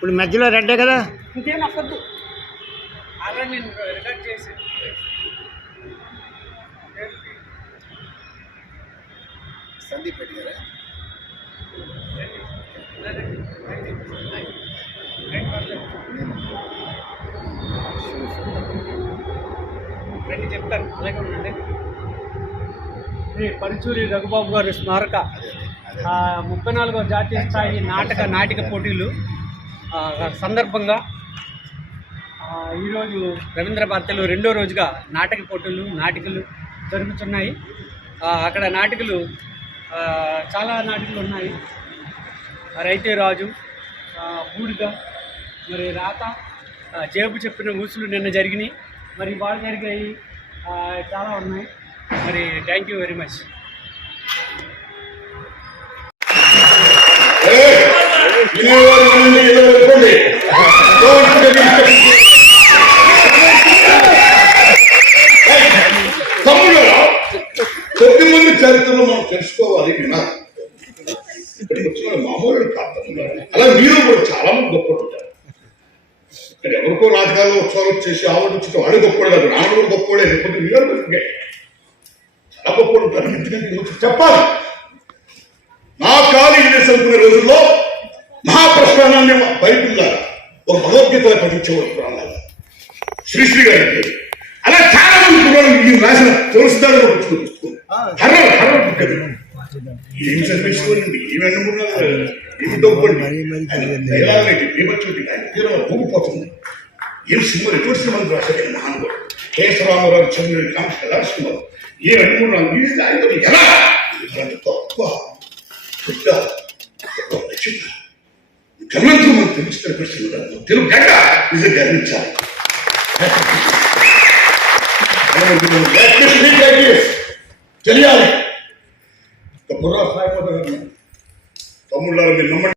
ఇప్పుడు మధ్యలో రెడ్డే కదా? ఇంకేం అక్కద్దు ఆల్రెడీ నేను రికార్డ్ చేసి. సందీప్ రెడ్డి గారా? రండి చెప్తాను. అలాగే ఉండండి. శ్రీ పరుచూరి రఘుబాబు గారి స్మారక. ఆ, ముప్పై నాలుగవ జాతీయ స్థాయి నాటక నాటిక పోటీలు. సందర్భంగా ఈరోజు రవీంద్ర భారతిలో రెండో రోజుగా నాటక పోటీలు నాటికలు జరుగుతున్నాయి. అక్కడ నాటికలు చాలా నాటికలు ఉన్నాయి. రైతే రాజు బూడిద మరి రాత జేబు చెప్పిన ఊసులు నిన్న జరిగినాయి. మరి ఇవాళ జరిగాయి. చాలా ఉన్నాయి. మరి థ్యాంక్ యూ వెరీ మచ్ వినేవారు వినండి, ఇలా కొద్ది మంది చరిత్రలో మనం తెలుసుకోవాలి వినాలి. మామూలు కాదు అలా మీరు కూడా చాలా మంది గొప్పలు ఉంటారు ఇక్కడ ఎవరికో నాటకాలు ఉత్సవాలు చేసి ఆలోచించి వాడే గొప్పవాడు కాదు రాముడు కూడా గొప్పవాడే లేకపోతే మీరు కూడా చాలా గొప్పలు ఉంటారు ఎందుకంటే చెప్పాలి. నా కాలి అనుకునే రోజుల్లో బైబిల్ ద్వారా ఒక భగవద్గీతలో పఠించేవారు ప్రాణాలు శ్రీశ్రీ గారికి అలా చాలా మంది పురాణం ఈ రాసిన తులసిదారు హర్ర హర్ర బుక్ అది. ఏం చదివించుకోండి ఏమి అనుకున్నారు ఏమి తీవ్ర ఊగిపోతుంది. ఏం సినిమాలు? ఎటువంటి సినిమాలు రాశారు? నాన్నగారు కేశవరామరావు చంద్రుడి కాంక్ష సినిమాలు? ఏం అనుకున్నాను ఇది ఆయన ఎలా? తక్కువ. గమనించు మనం తెలుస్తున్న ప్రశ్న తెలుగు గడ్డ ఇది గర్వించాలి తెలియాలి తమ్ముళ్ళ మీరు నమ్మండి